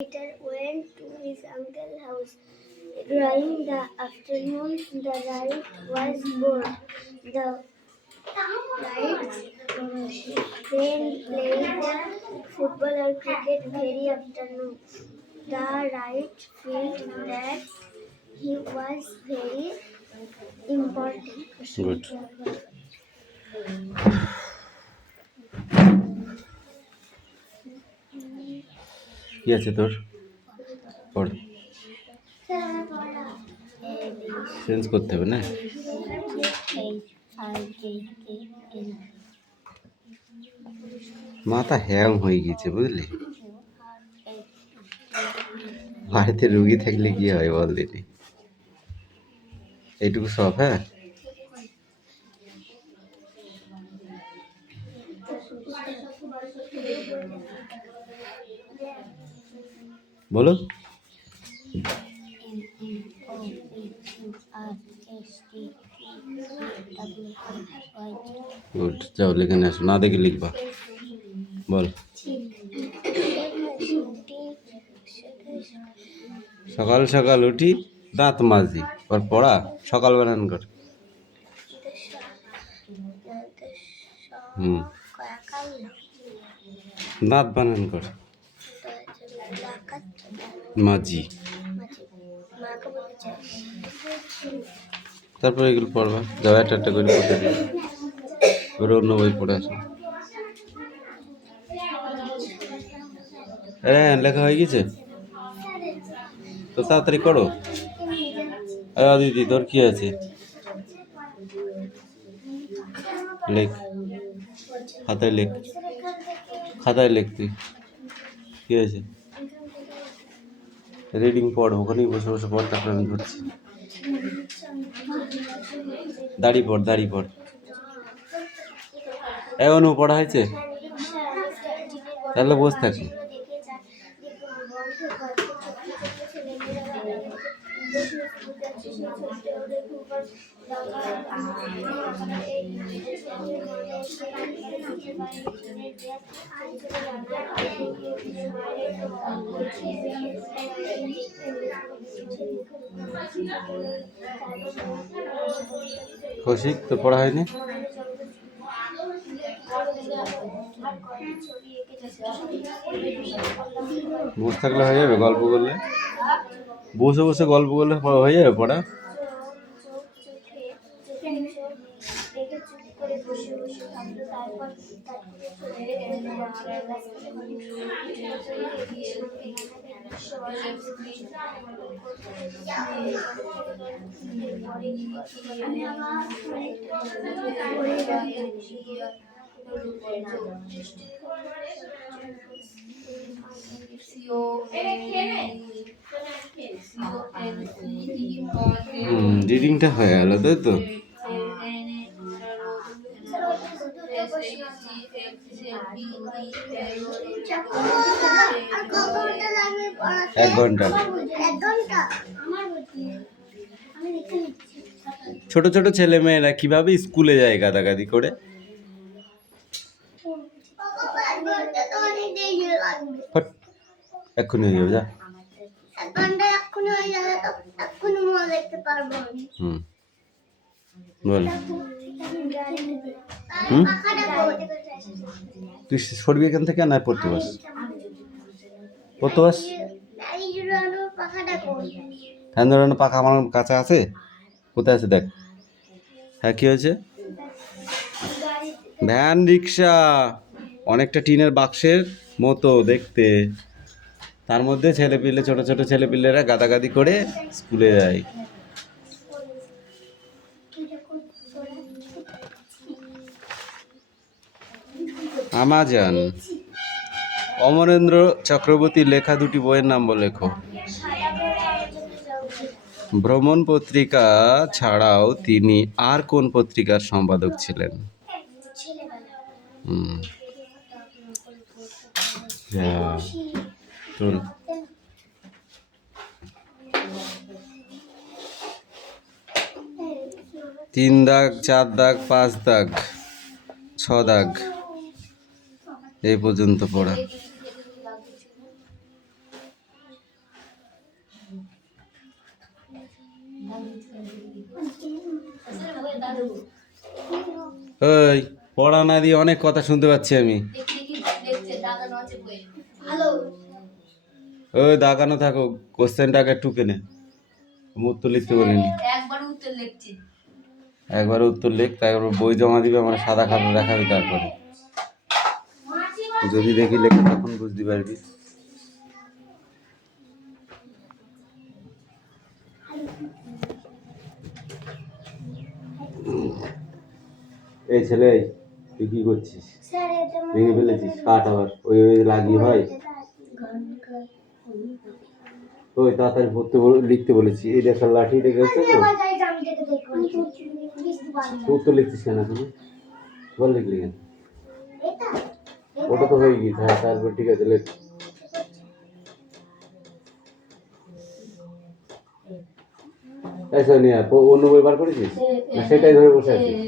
Peter went to his uncle's house. During the afternoon, the ride was good. The rides then played football or cricket very afternoon. The ride felt that he was very important. Good. কি আছে তোর? পড়। Change করতে হবে না? মাথা hang হয়ে গেছে বুঝলি? বাড়িতে রুগী থাকলে কি হয় বল দিদি? এইটুকু সব হ্যাঁ? বলো। গুড, যাও লিখে নিয়ে আসো, না দেখে লিখবা। বল। সকাল সকাল উঠি দাঁত মাজি আর পড়া সকাল বানান কর। দাঁত বানান কর। মাজি। তারপরে এগুলো পড়বা, যাও একটা একটা করে পড়তে দিই, ওর অন্য বই পড়ে আসো। হ্যাঁ, লেখা হয়ে গেছে তো তাড়াতাড়ি করো। দিদি তোর কি আছে? লেখ, খাতায় লেখ, খাতায় লেখ তুই কি আছে। রিডিং পড়, ওখানেই বসে বসে পড়, তারপরে আমি ধরছি। দাড়ি পড়, দাড়ি পড়। এখনো পড়া হয়েছে? তাহলে বসে থাকি। কৌশিক তো পড়া হয়নি? বসে থাকলে হয়ে যাবে, গল্প করলে বসে বসে গল্প করলে হয়ে যাবে পড়া। রিডিংটা হয়ে গেল তাই তো? এক ঘন্টা। ছোট ছোট ছেলে মেয়েরা কিভাবে স্কুলে যায় গাদাগাদি করে? এক্ষুনি হয়ে যাবে, যা। বল। তুই সরবি এখান থেকে, না পড়তে বাস, পড়তে বাস। ফ্যান ধরানো পাখা আমার কাছে আছে, কোথায় আছে দেখ। হ্যাঁ, কি হয়েছে? ভ্যান রিক্সা, অনেকটা টিনের বাক্সের মতো দেখতে, তার মধ্যে ছেলেপিলে, ছোট ছোট ছেলেপিলেরা গাদাগাদি করে স্কুলে যায়। আমাজন। অমরেন্দ্র চক্রবর্তীর লেখা দুটি বইয়ের নাম লেখো। ভ্রমণ পত্রিকা ছাড়াও তিনি আর কোন পত্রিকার সম্পাদক ছিলেন? তিন দাগ, 4 দাগ, 5 দাগ, 6 দাগ, এই পর্যন্ত পড়া। ওই পড়া না দিয়ে অনেক কথা শুনতে পাচ্ছি আমি। ভালো ওই দাগানো থাকো, কোশ্চেনটাকে টুকে নে। আমি উত্তর লিখতে বলিনি। একবার উত্তর লিখ, তারপর বই জমা দিবে, আমরা সাদা খাতা দেখাবি, তারপরে যদি দেখি লেখে তখন বুঝতে পারবি। এই ছেলে, তুই কি করছিস? স্যার এটা ভেঙে ফেলেছিস? কাট আবার, ওই লাগিয়ে হয়। ওই তাড়াতাড়ি পড়তে লিখতে বলেছি। এই দেখা লাঠি রেখে আছে তো, উত্তর লিখছিস কেন এখন? বল লিখলি কেন? ওটা তো হয়ে গেছে। হ্যাঁ, তারপর ঠিক আছে, লেখ। এই নিয়ে অন্য বই বার করেছিস না, সেটাই ধরে বসে আছিস?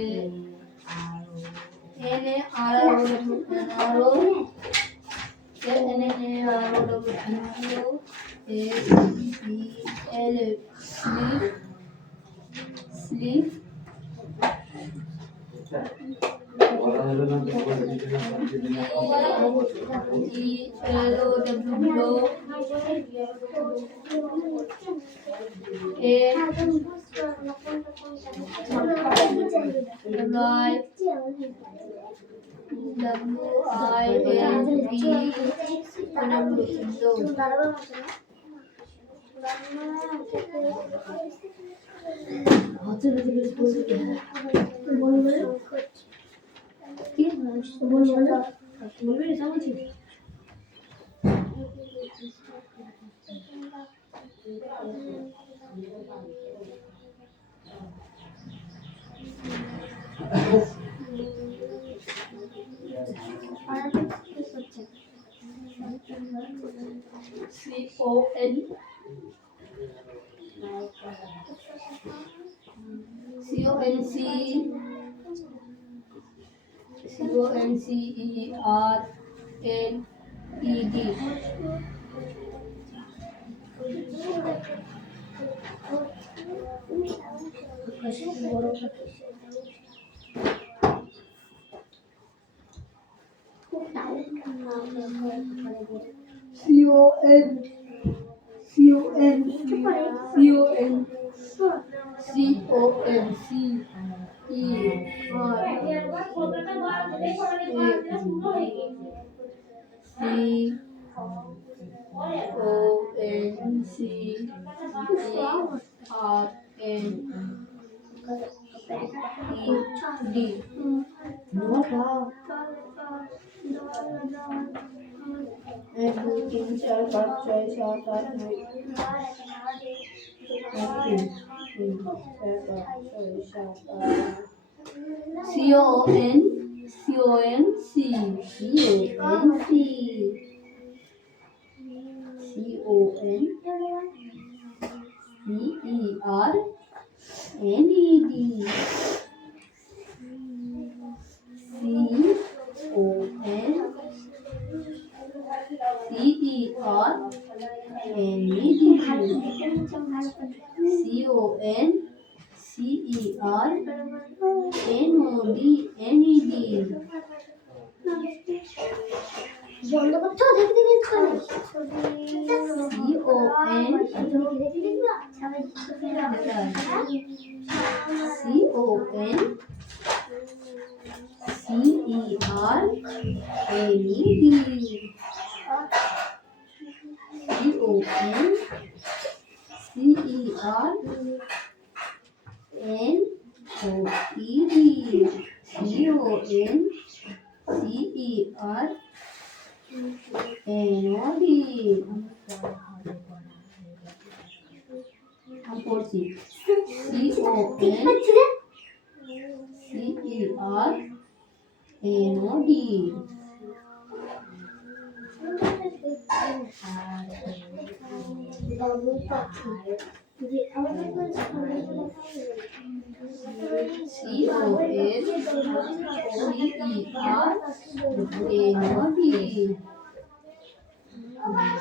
বন্ধ করতে দেখতে দেখতে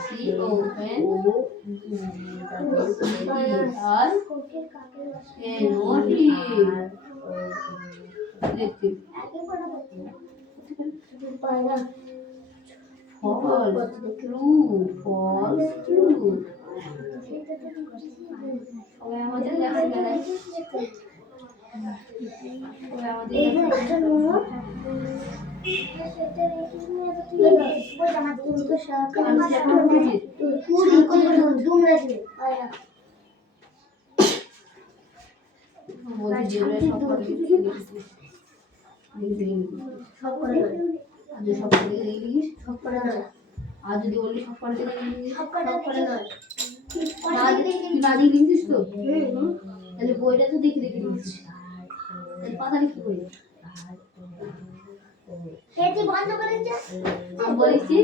সি ওপেন আর N O T electric false true false true সবাই আমাদের লেখা সবাই আমাদের আর যদি বলি সব করে বাদি লিখছিস তো তাহলে বইটা তো দেখে দেখে লিখছিস তাহলে পাতা লিখতে করি আমি বলছি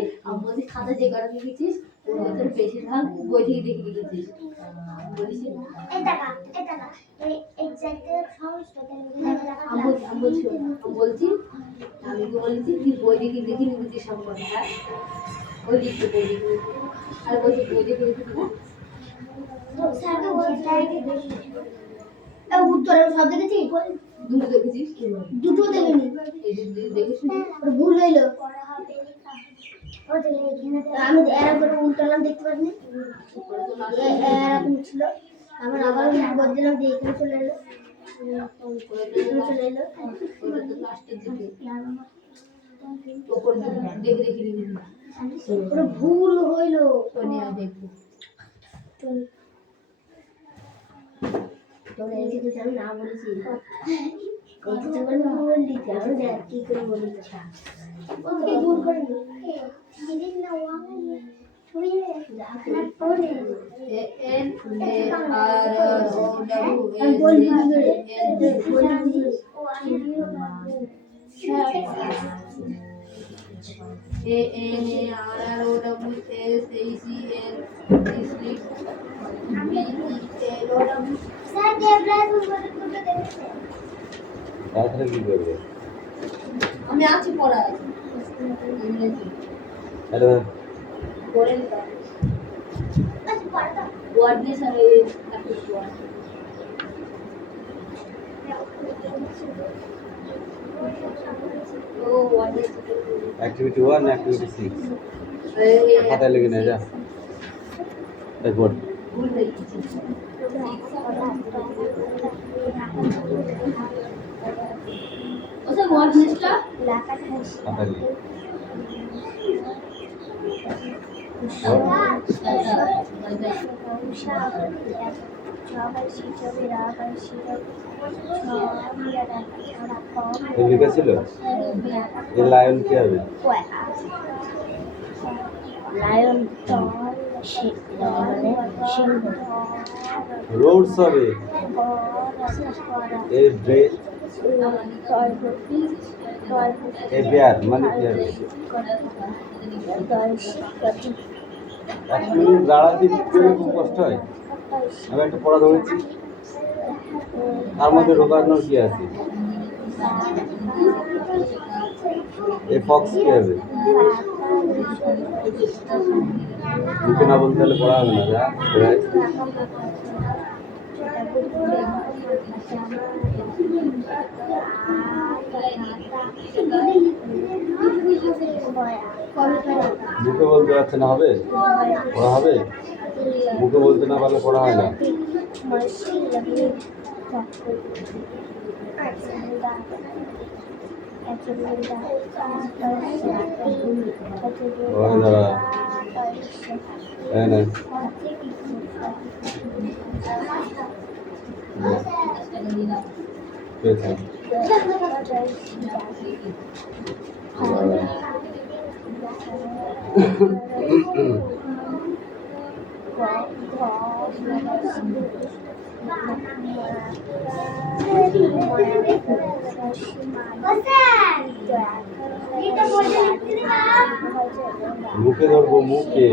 খাতা যে কটা লিখেছিস ওর ভিতরে বেশিরভাগ বই থেকে দেখে লিখেছিস বলিস আমি বলছি তুই বই দেখে দেখে লিখেছিস সব কথা হ্যাঁ ওই লিখতে বই দেখে আর বলছি বই দেখে লিখেছিস না উত্তর সব দেখেছি দুটো দেখেছিস দুটো দেখিনি দেখিস ভুল হইলো আমি এরকম উল্টালাম দেখতে পারিনি এরকম ছিল আমার আবার বদলাম দিয়ে এখানে চলে এলো চলে এলো ভুল হইলো দেখবো তোরা এই কিছু আমি না বলেছি এই কিছু বললি আমি দেখ কি করে বলি ভুল করিনি তাহলে কি করবে আমি আছি পড়ায় হ্যালো পড়ে নিতাম ওয়ার্ড দিয়ে স্যার ও ওয়ার্ড দিয়ে অ্যাক্টিভিটি 1 অ্যাক্টিভিটি 6 খাতায় লিখে নে যা একবার ভুল হয়ে গেছে ও স্যার ওয়ার্ড লিস্টটা খাতায় লিখে লিখেছিল এই লায়ন কি হবে লায়ন রোডস হবে এই বেয়ার মানে কি হবে 1 মিনিট দাঁড়াতে গেলে খুব কষ্ট হয় আমি একটা পড়া ধরেছি তার মধ্যে ঢোকানোর কি আছে এই ফক্স কি হবে মুখে না বলতে তাহলে পড়া হবে না যা মুখে বলতে পারছে না হবে পড়া হবে মুখে বলতে না পারলে পড়া হয় না ওই দাঁড়া না পেয়েছে মুখে ধরবো মুখে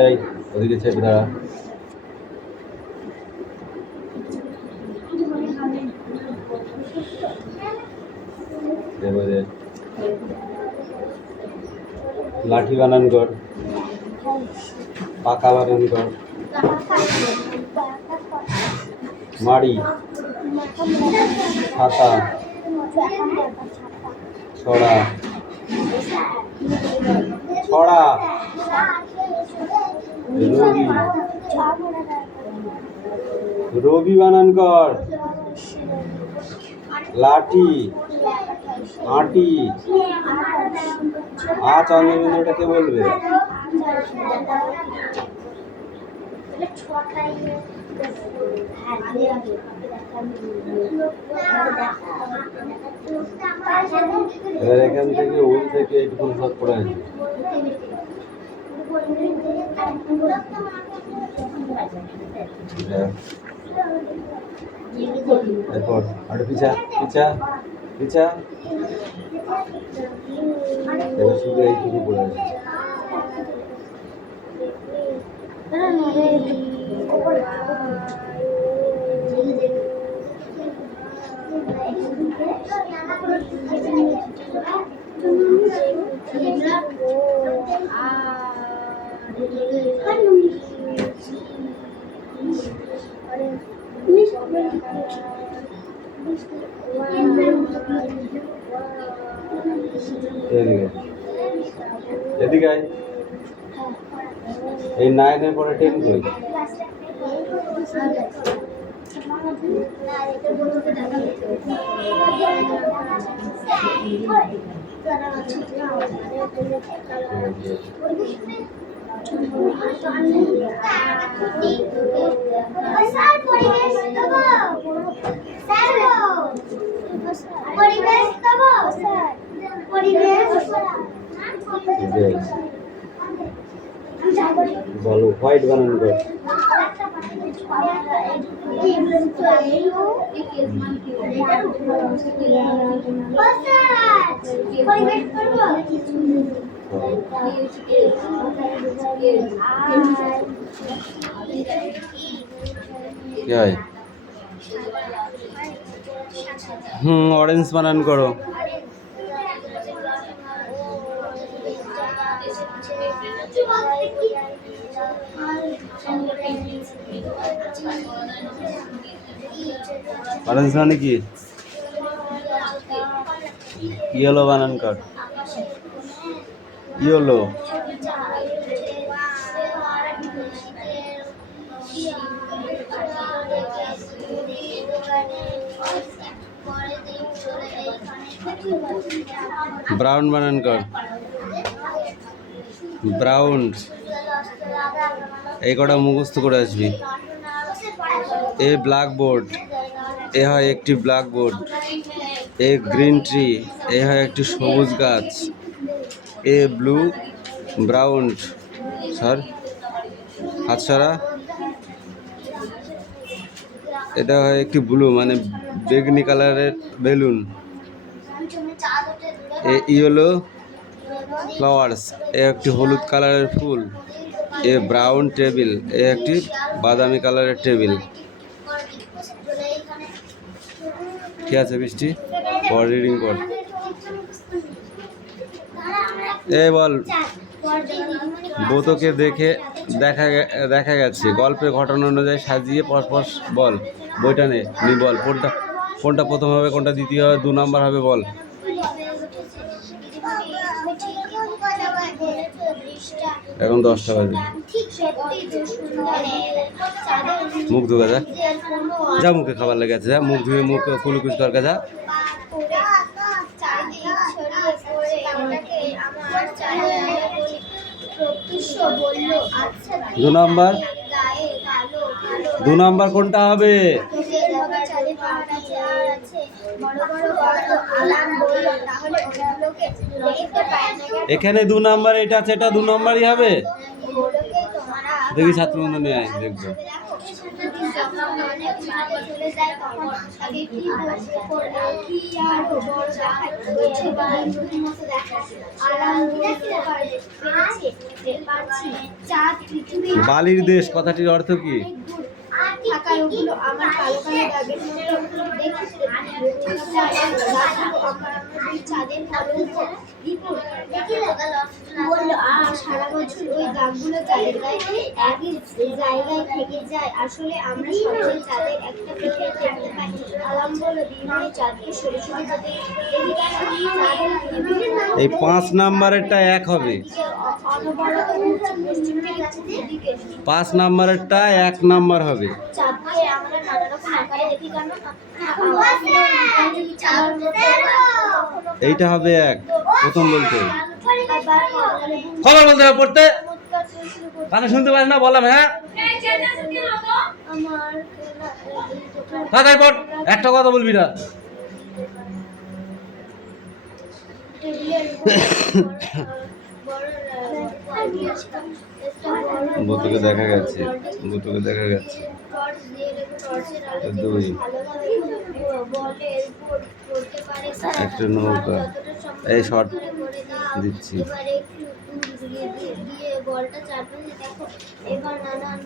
এই ওদিকে চেপে দাঁড়া এবারে লাঠি বানান কর, পাকা বানান কর, মাড়ি, ছাতা, ছড়া, ছড়া, রবি, রবি বানান কর, লাঠি, আটি, চন্দ্রবিন্দুটাকে বলবে। এবার এখান থেকে উল থেকে এইটুকু সব পড়ে আসবে। এরপর আরো পিছা পিছা পিছা, এবার শুধু এইটুকু পড়ে আসবে। এদিকে আয়। এই 9 এর পরে 10 কই? বলো হোয়াইট বানান কর। কি হয়? অরেঞ্জ বানান করো। অরেঞ্জ মানে কি? ইয়েলো বানান কর। ইয়েলো। ব্রাউন বানান কর। ব্রাউন। এই কটা মুখস্থ করে আসবি। এ ব্ল্যাকবোর্ড, এ হয় একটি ব্ল্যাকবোর্ড। এ গ্রিন ট্রি, এ হয় একটি সবুজ গাছ। এ ব্লু, ব্রাউন, স্যার হাত সরা। এটা হয় একটি ব্লু মানে বেগনি কালারের বেলুন। এ ইয়েলো ফ্লাওয়ার্স, এ একটি হলুদ কালারের ফুল। এ ব্রাউন টেবিল, এ একটি বাদামি কালারের টেবিল। ঠিক আছে বৃষ্টি, পর রিডিং কর। এ বল, বোতকে দেখে দেখা গেছে গল্পের ঘটনা অনুযায়ী সাজিয়ে পরপর বল। বইটা নি বল কোনটা প্রথম হবে, কোনটা দ্বিতীয় হবে, 2 নাম্বার হবে বল। এখন 10টা বাজে। মুখ ধুয়ে যা, যা মুখে খাবার লেগে আছে, যা মুখ ধুয়ে মুখ কুলুকুচ কর যা। 2 নাম্বার, 2 নাম্বার কোনটা হবে? এখানে 2 নাম্বার এটা আছে, এটা 2 নাম্বারই হবে। দেখি ছাত্র বন্ধু নিয়ে আয়, দেখবো। বালির দেশ কথাটির অর্থ কি? তাকায় ওগুলো আমার কালো কালো দাগের মতো দেখি চাঁদের বললো আর সারা বছর ওই দাগগুলো চাঁদের গায়ে একই জায়গায় থেকে যায়। আসলে আমরা সবাই চাঁদের একটা পিঠে দেখতে পাই। আলাম বলল দিদিমণি চাঁদকে সরে সরে যেতে দেখি কেন? এই 5 নাম্বারেরটা 1 হবে। অনবরত ঘুরছে পশ্চিম থেকে পূর্ব দিকে। 5 নাম্বারেরটা 1 নাম্বার হবে। চাঁদকে আমরা নানা রকম আকারে দেখি কেন? এইটা হবে 1 প্রথম বলতে। আবার খবর বলতে হবে পড়তে। কানে শুনতে পারিস না বললাম হ্যাঁ? আমার তাড়াতাড়ি পড়, একটা কথা বলবি না। বুতুকে দেখা গেছে, বুতুকে দেখা গেছে। দুই একটা নৌকা, এই শর্ট দিচ্ছি। বলটা চারপাশে দেখো, এবার নানান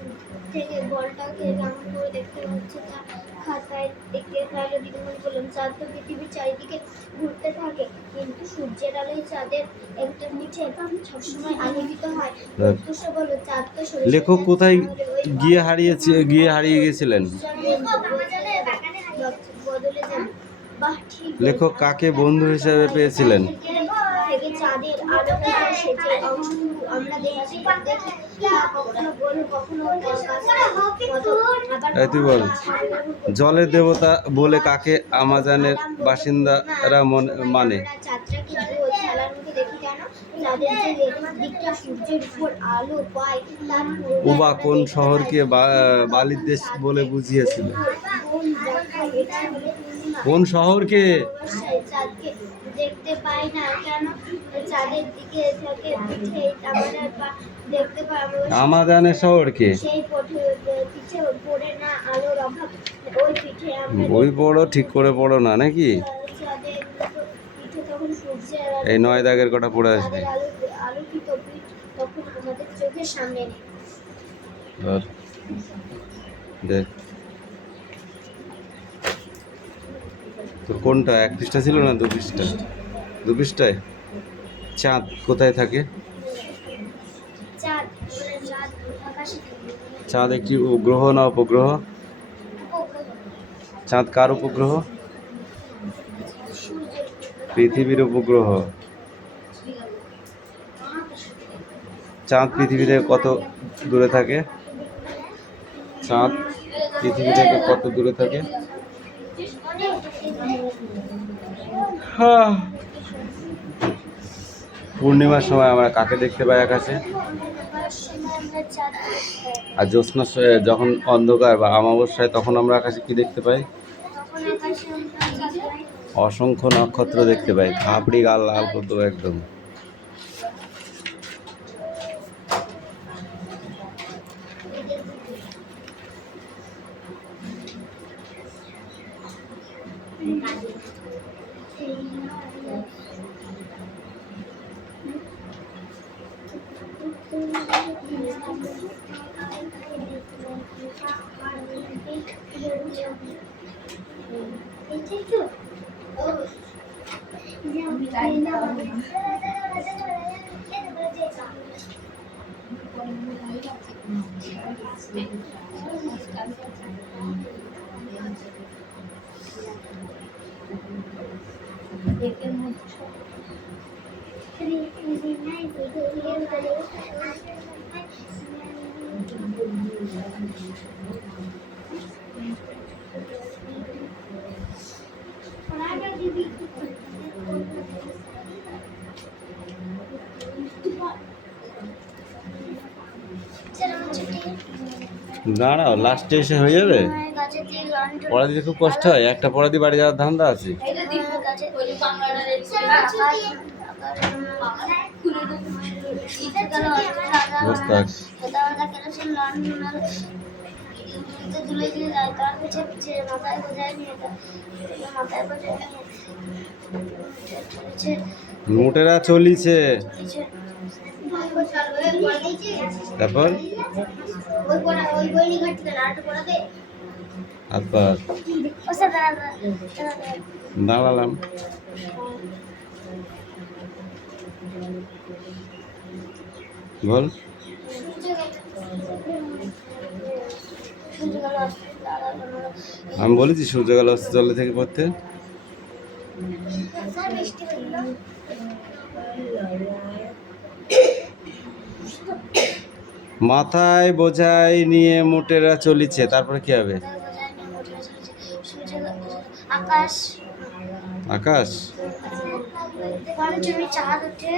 থেকে বলটাকে কেমন করে দেখতে হচ্ছে তা খাতায় দেখতে পারলো। দিদিমণি বললেন চাঁদ তো পৃথিবীর চারিদিকে ঘুরতে থাকে, কিন্তু সূর্যের আলোয় চাঁদের একটা পিঠে সবসময় আলোকিত হয়। প্রত্যুষে বলল চাঁদ তো লেখক কোথায় গিয়ে হারিয়ে গেছিলেন? বদলে যাবে। বাহ, ঠিক লেখক কাকে বন্ধু হিসেবে পেয়েছিলেন? থেকে চাঁদের আলোকিত সেচে অংশটুকু আমরা দেখি কখনো গোল কখনো এই তুই বল। জলের দেবতা বলে কাকে আমাজনের বাসিন্দারা মানে? চাঁদটা কি খেলার মতো দেখি কেন? চাঁদের যে দিকটা সূর্যের উপর আলো পায় তার উবা কোন শহরকে বালির দেশ বলে বুঝিয়েছিল? কোন শহরকে? চাঁদকে দেখতে পাই না কেন? চাঁদের দিকে থেকে পিঠে আমরা দেখতে পাই। আমাজনের শহরকে? সেই পিঠে পড়ে না আলোর অভাব, ওই পিঠে আমরা বই পড়ো, ঠিক করে পড়ো না নাকি? চাঁদের পিঠে তখন সূর্যের আলো, এই 9 দাগের কটা পড়ে আসবে। চাঁদের আলোকিত পিঠ তখন আমাদের চোখের সামনে নেই। ধর দে। তোর কোনটা 1 পৃষ্ঠা ছিল না 2 পৃষ্ঠা? 2 পৃষ্ঠায় চাঁদ কোথায় থাকে? চাঁদ আকাশে থাকে। চাঁদ একটি গ্রহ না উপগ্রহ? চাঁদ কার উপগ্রহ? পৃথিবীর উপগ্রহ। চাঁদ পৃথিবী থেকে কত দূরে থাকে? চাঁদ পৃথিবী থেকে কত দূরে থাকে? পূর্ণিমার সময় আমরা কাকে দেখতে পাই আকাশে? আর জ্যোৎস্না যখন অন্ধকার বা অমাবস্যায় তখন আমরা আকাশে কি দেখতে পাই? অসংখ্য নক্ষত্র দেখতে পাই। খাপড়ি গাল লাল করতো একদম। দাঁড়াও, লাস্টে এসে হয়ে যাবে। পড়া দিতে খুব কষ্ট হয়। একটা পড়া দিয়ে বাড়ি যাওয়ার ধান্দা আছে। নোটেরা চলিছে। তারপর ওই বই নিয়ে ঘাটতে না, আরেকটা পড়াতে হাত পাত দাঁড়ালাম। বল। আমি বলেছি সূর্য গেল অস্ত জলে থেকে পড়তে। মাথায় বোঝাই নিয়ে মোটেরা চলিছে, তারপরে কি হবে? আকাশ আকাশ। চাঁদ ওঠে।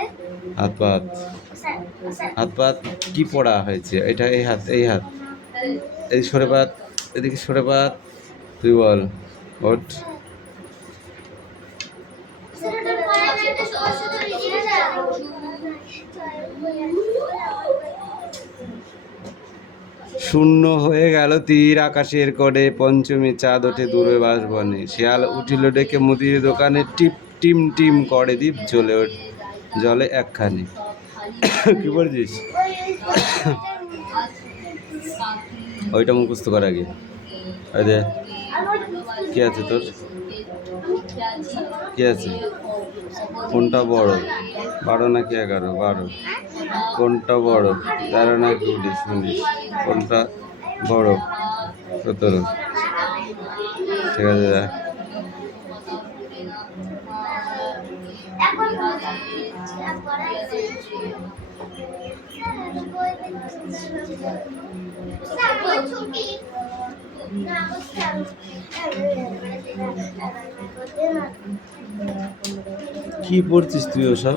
হাত পাত। হাত পাত কি পড়া হয়েছে? এটা এই হাত, এই হাত, এই সরে পাত, এদিকে সরে পাত। তুই বল। ওঠ। শূন্য হয়ে গেল তীর আকাশের কোণে, পঞ্চমী চাঁদ ওঠে দূরে বাঁশবনে, শিয়াল উঠিল ডেকে মুদির দোকানে, টিপ টিম টিম করে দীপ জ্বলে জলে একখানি। কি বলছিস? ওইটা মুখস্থ কর আগে। আরে কি আছে তোর? কি আছে? কোনটা বড়? 12 নাকি 11? 12। কোনটা বড়? 13 নাকি 19? 19। কোনটা বড়? 17। ঠিক আছে, যা। কি পড়ছিস তুই ওসব?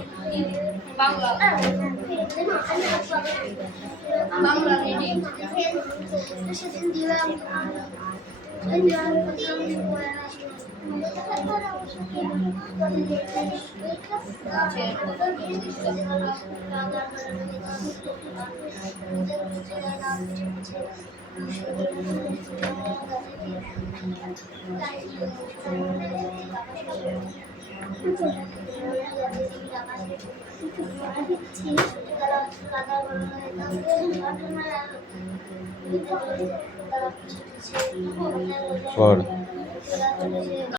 পড়।